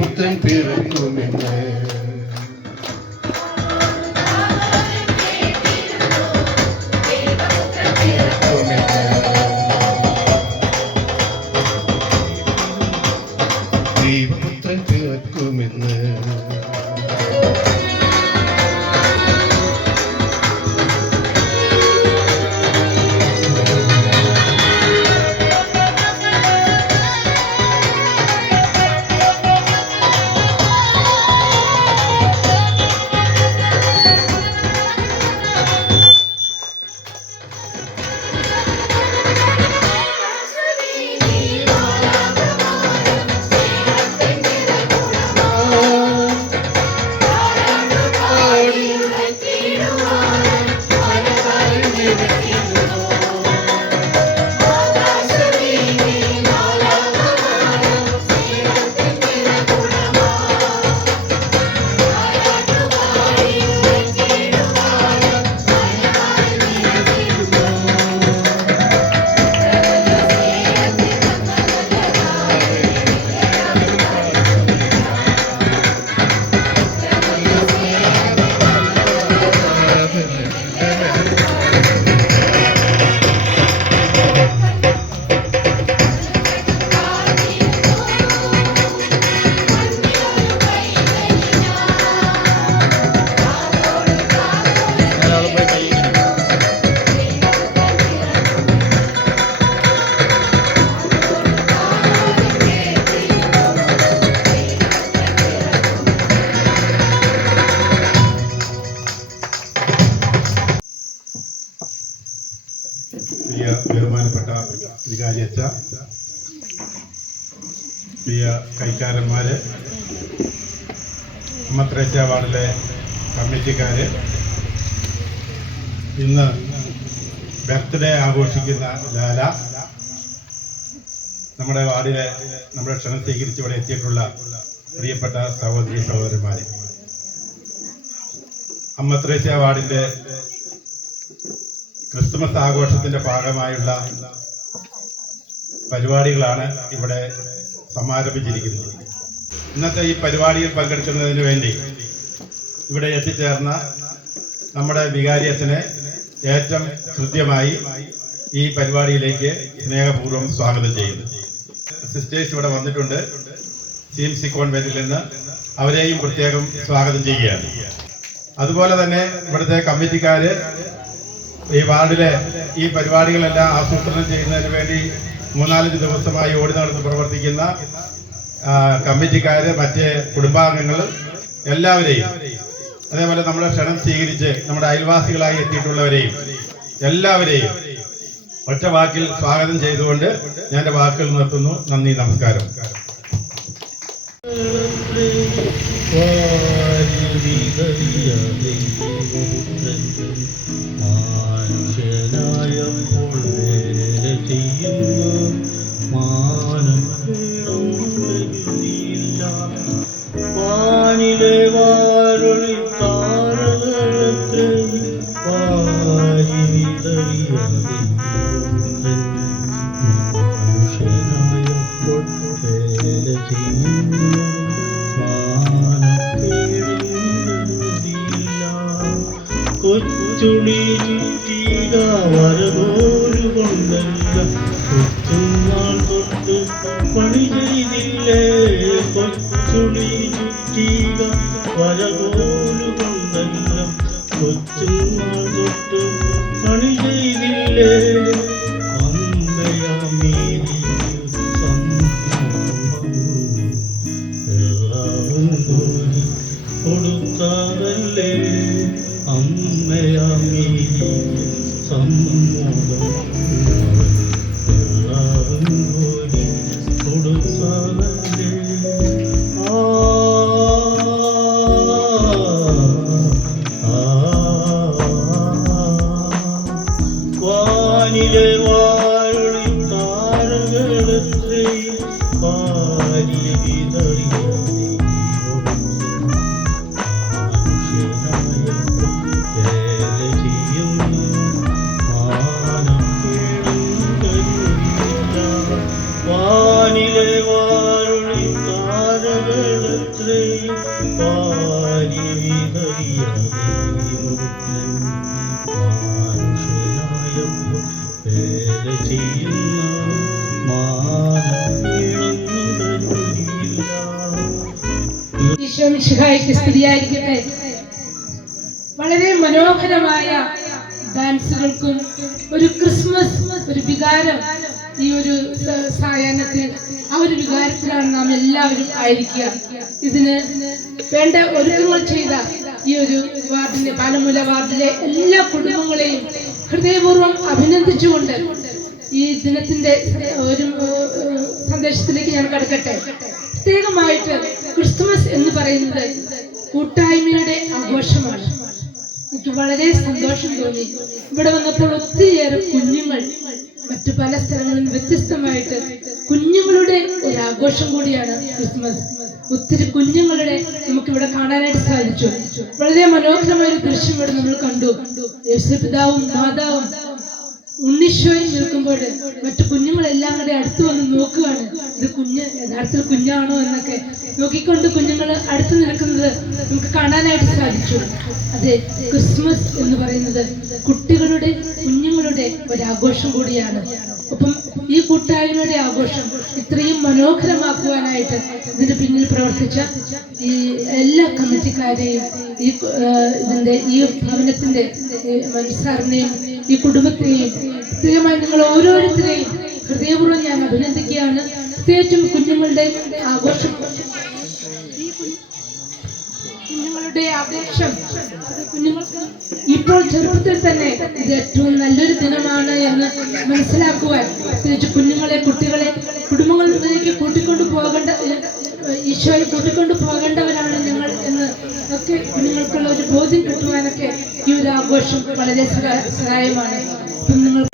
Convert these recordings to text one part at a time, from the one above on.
புத்தன் பிறக்கும் என்ன പ്രിയ കൈക്കാരന്മാര് അമ്മത്രേസ്യ വാർഡിലെ കമ്മിറ്റിക്കാര് ഇന്ന് ബർത്ത്ഡേ ആഘോഷിക്കുന്ന ലാല നമ്മുടെ വാർഡിലെ നമ്മുടെ ക്ഷണം സ്വീകരിച്ച് ഇവിടെ എത്തിയിട്ടുള്ള പ്രിയപ്പെട്ട സഹോദരി സഹോദരന്മാരെ. അമ്മത്രേസ്യ വാർഡിന്റെ ക്രിസ്തുമസ് ആഘോഷത്തിന്റെ ഭാഗമായുള്ള പരിപാടികളാണ് ഇവിടെ സമാരംഭിച്ചിരിക്കുന്നത്. ഇന്നത്തെ ഈ പരിപാടിയിൽ പങ്കെടുക്കുന്നതിന് വേണ്ടി ഇവിടെ എത്തിച്ചേർന്ന നമ്മുടെ വികാരിയത്തിനെ ഏറ്റവും കൃത്യമായി ഈ പരിപാടിയിലേക്ക് സ്നേഹപൂർവം സ്വാഗതം ചെയ്യുന്നു. സിസ്റ്റേഴ്സ് ഇവിടെ വന്നിട്ടുണ്ട്. സി എം സി കോൺവെന്റിൽ നിന്ന് അവരെയും പ്രത്യേകം സ്വാഗതം ചെയ്യുകയാണ്. അതുപോലെ തന്നെ ഇവിടുത്തെ കമ്മിറ്റിക്കാര് ഈ വാർഡിലെ ഈ പരിപാടികളെല്ലാം ആസൂത്രണം ചെയ്യുന്നതിന് വേണ്ടി മൂന്നാലഞ്ച് ദിവസമായി ഓടി നടന്ന് പ്രവർത്തിക്കുന്ന കമ്മിറ്റിക്കാര് മറ്റ് കുടുംബാംഗങ്ങൾ എല്ലാവരെയും അതേപോലെ നമ്മുടെ ക്ഷണം സ്വീകരിച്ച് നമ്മുടെ അയൽവാസികളായി എത്തിയിട്ടുള്ളവരെയും എല്ലാവരെയും ഒറ്റ വാക്കിൽ സ്വാഗതം ചെയ്തുകൊണ്ട് ഞാൻ എന്റെ വാക്കുകൾ നിർത്തുന്നു. നന്ദി നമസ്കാരം. வாருளி பாருகளுக்கு വികാരം ഈ ഒരു സായാഹ്നത്തിൽ ആ ഒരു വികാരത്തിലാണ് നാം എല്ലാവരും ആയിരിക്കുക. ഇതിന് വേണ്ട ഒരുക്കങ്ങൾ ചെയ്ത ഈ ഒരു വാർഡിന്റെ പാലമൂല വാർഡിലെ എല്ലാ കുടുംബങ്ങളെയും ഹൃദയപൂർവം അഭിനന്ദിച്ചുകൊണ്ട് ഈ ദിനത്തിന്റെ ഒരു സന്ദേശത്തിലേക്ക് ഞാൻ കടക്കട്ടെ. പ്രത്യേകമായിട്ട് ക്രിസ്തുമസ് എന്ന് പറയുന്നത് കൂട്ടായ്മയുടെ ആഘോഷമാണ്. എനിക്ക് വളരെ സന്തോഷം തോന്നി. ഇവിടെ വന്നപ്പോൾ ഒത്തിരിയേറെ കുഞ്ഞുങ്ങൾ മറ്റു പല സ്ഥലങ്ങളിൽ വ്യത്യസ്തമായിട്ട് കുഞ്ഞുങ്ങളുടെ ഒരു ആഘോഷം കൂടിയാണ് ക്രിസ്മസ്. ഒത്തിരി കുഞ്ഞുങ്ങളുടെ നമുക്കിവിടെ കാണാനായിട്ട് സാധിച്ചു. വളരെ മനോഹരമായ ഒരു ദൃശ്യം ഇവിടെ നമ്മൾ കണ്ടു. യേശുപിതാവും മാതാവും ഉണ്ണിശോയിൽ നിൽക്കുമ്പോൾ മറ്റു കുഞ്ഞുങ്ങളെല്ലാം കൂടെ അടുത്ത് വന്ന് നോക്കുകയാണ് ഇത് കുഞ്ഞ് യഥാർത്ഥത്തിൽ കുഞ്ഞാണോ എന്നൊക്കെ. നോക്കിക്കൊണ്ട് കുഞ്ഞുങ്ങൾ അടുത്ത് നിൽക്കുന്നത് നമുക്ക് കാണാനായിട്ട് സാധിച്ചു. അതെ ക്രിസ്മസ് എന്ന് പറയുന്നത് കുട്ടികളുടെ കുഞ്ഞുങ്ങളുടെ ഒരു ആഘോഷം കൂടിയാണ്. ഒപ്പം ഈ കൂട്ടായ്മയുടെ ആഘോഷം ഇത്രയും മനോഹരമാക്കുവാനായിട്ട് ഇതിന് പിന്നിൽ പ്രവർത്തിച്ച ഈ എല്ലാ കമ്മിറ്റിക്കാരെയും ഈ ഇതിന്റെ ഈ ഭവനത്തിന്റെ മനസ്സാറിനെയും ഈ കുടുംബത്തെയും പ്രത്യേകമായി നിങ്ങൾ ഓരോരുത്തരെയും ഹൃദയപൂർവം ഞാൻ അഭിനന്ദിക്കുകയാണ്. പ്രത്യേകിച്ചും കുഞ്ഞുങ്ങളുടെ ആഘോഷം. കുഞ്ഞുങ്ങളുടെ ആഘോഷം. കുഞ്ഞുങ്ങൾക്ക് ഇപ്പോൾ ചെറുപ്പത്തിൽ തന്നെ ഇത് ഏറ്റവും നല്ലൊരു ദിനമാണ് എന്ന് മനസ്സിലാക്കുവാൻ പ്രത്യേകിച്ച് കുഞ്ഞുങ്ങളെ കുട്ടികളെ കുടുംബങ്ങളിലേക്ക് കൂട്ടിക്കൊണ്ടു പോകേണ്ട ഈശോയെ കൂട്ടിക്കൊണ്ട് പോകേണ്ടവരാണ് ഞങ്ങൾ എന്ന് ഒക്കെ കുഞ്ഞുങ്ങൾക്കുള്ള ഒരു ബോധ്യം കിട്ടുവാനൊക്കെ ഈ ഒരു ആഘോഷം വളരെ സഹാ- സഹായമാണ്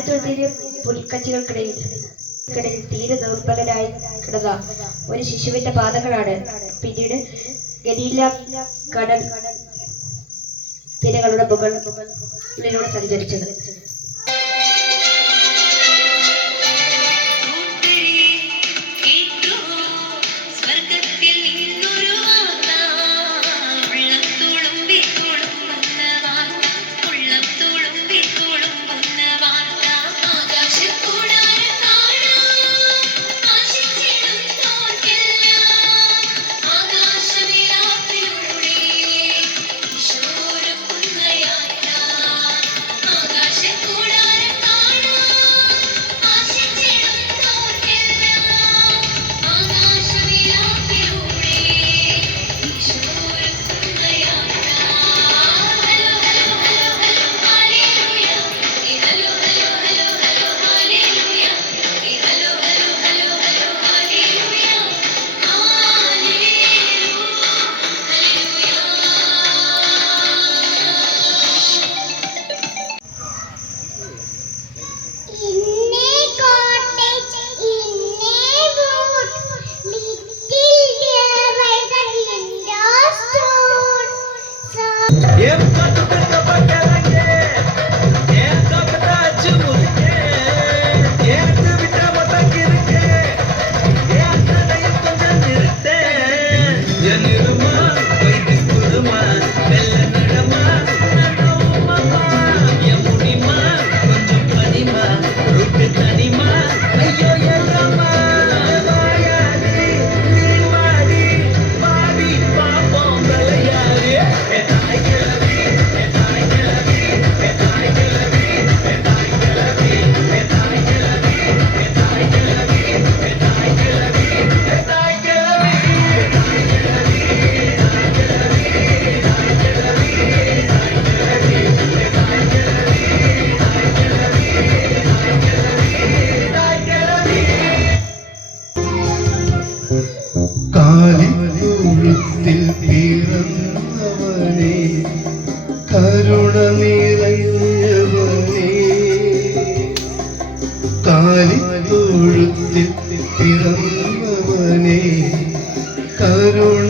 കാലിത്തൊഴുത്തിലും പുൽക്കച്ചികൾക്കിടയിൽ കിടയിൽ തീരെ ദുർബലരായി കിടന്ന ഒരു ശിശുവിന്റെ പാദങ്ങളാണ് പിന്നീട് ഗലീല കടൽ തിരകളുടെ മുകളിലൂടെ സഞ്ചരിച്ചത്. കരുണ നിറഞ്ഞവനെ കാലിത്തൊഴുത്തിൽ പിറന്നവനെ കരുണ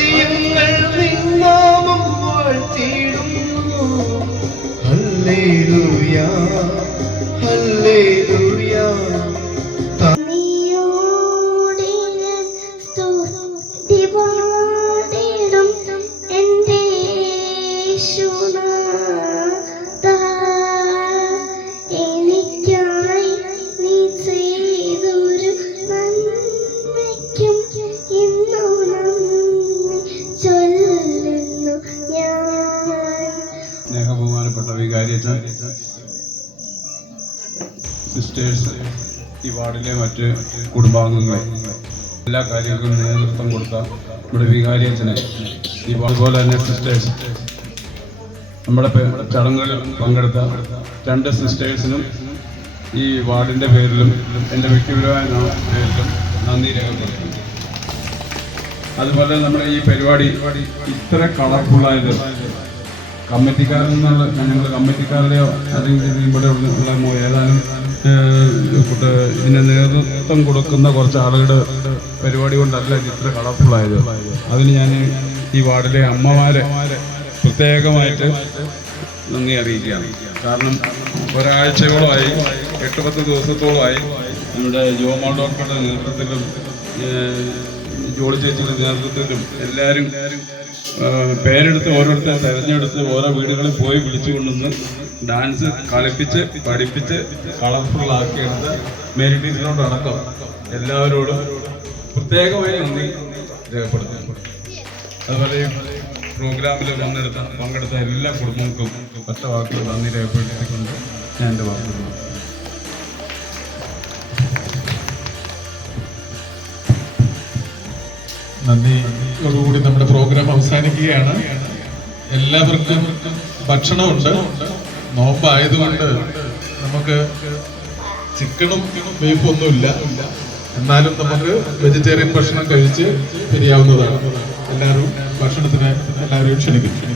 അടിയങ്ങൾ നിന്നാമം വാഴ്ത്തിയിടുന്നു. Hallelujah hallelujah. മറ്റ് കുടുംബാംഗങ്ങളെ എല്ലാ കാര്യങ്ങൾക്കും നേതൃത്വം കൊടുത്ത നമ്മുടെ വികാരിയച്ഛനെ ഈ വാർഡ് പോലെ തന്നെ സിസ്റ്റേഴ്സ് നമ്മുടെ ചടങ്ങുകളിൽ പങ്കെടുത്ത രണ്ട് സിസ്റ്റേഴ്സിനും ഈ വാർഡിന്റെ പേരിലും എന്റെ വ്യക്തിപരമായ പേരിലും നന്ദി രേഖപ്പെടുത്തുന്നു. അതുപോലെ നമ്മുടെ ഈ പരിപാടി ഇത്ര കളർഫുള്ളായത് കമ്മിറ്റിക്കാരെന്നുള്ള ഞങ്ങൾ കമ്മിറ്റിക്കാരുടെയോ അല്ലെങ്കിൽ ഇവിടെ ഉള്ള ഏതാനും ഇതിന് നേതൃത്വം കൊടുക്കുന്ന കുറച്ച് ആളുകളുടെ പരിപാടി കൊണ്ടല്ല ചിത്ര കളർഫുള്ളായത്. അതിന് ഞാൻ ഈ വാർഡിലെ അമ്മമാരെ പ്രത്യേകമായിട്ട് നന്ദി അറിയിക്കുകയാണ്. കാരണം ഒരാഴ്ചയോളമായി എട്ട് പത്ത് ദിവസത്തോളമായി നമ്മുടെ ജോമോൾ ഡോക്ടറുടെ നേതൃത്വത്തിലും ജോളി ചേച്ചിയുടെ നേതൃത്വത്തിലും എല്ലാവരും പേരെടുത്ത് ഓരോരുത്തരെ തെരഞ്ഞെടുത്ത് ഓരോ വീടുകളിൽ പോയി വിളിച്ചു കൊണ്ടുവന്ന് ഡാൻസ് കളിപ്പിച്ച് പഠിപ്പിച്ച് കളർഫുൾ ആക്കിയെടുത്ത് മേരി അടക്കം എല്ലാവരോടും പ്രത്യേകമായി നന്ദി രേഖപ്പെടുത്തുന്നു. അതുപോലെ പ്രോഗ്രാമിൽ വന്നെടുത്ത പങ്കെടുത്ത എല്ലാ കുടുംബങ്ങൾക്കും ഒറ്റ വാക്കുകൾ നന്ദി രേഖപ്പെടുത്തിക്കൊണ്ട് ഞാൻ എന്റെ വാക്കുകൾ നന്ദിയോടുകൂടി നമ്മുടെ പ്രോഗ്രാം അവസാനിക്കുകയാണ്. എല്ലാവർക്കും ഭക്ഷണമുണ്ട്. നോമ്പായതുകൊണ്ട് നമുക്ക് ചിക്കനും ബീഫും ഒന്നുമില്ല. എന്നാലും നമുക്ക് വെജിറ്റേറിയൻ ഭക്ഷണം കഴിച്ച് ശരിയാവുന്നതാണ് എല്ലാവരും ഭക്ഷണത്തിന് എല്ലാവരെയും ക്ഷണിക്കുന്നു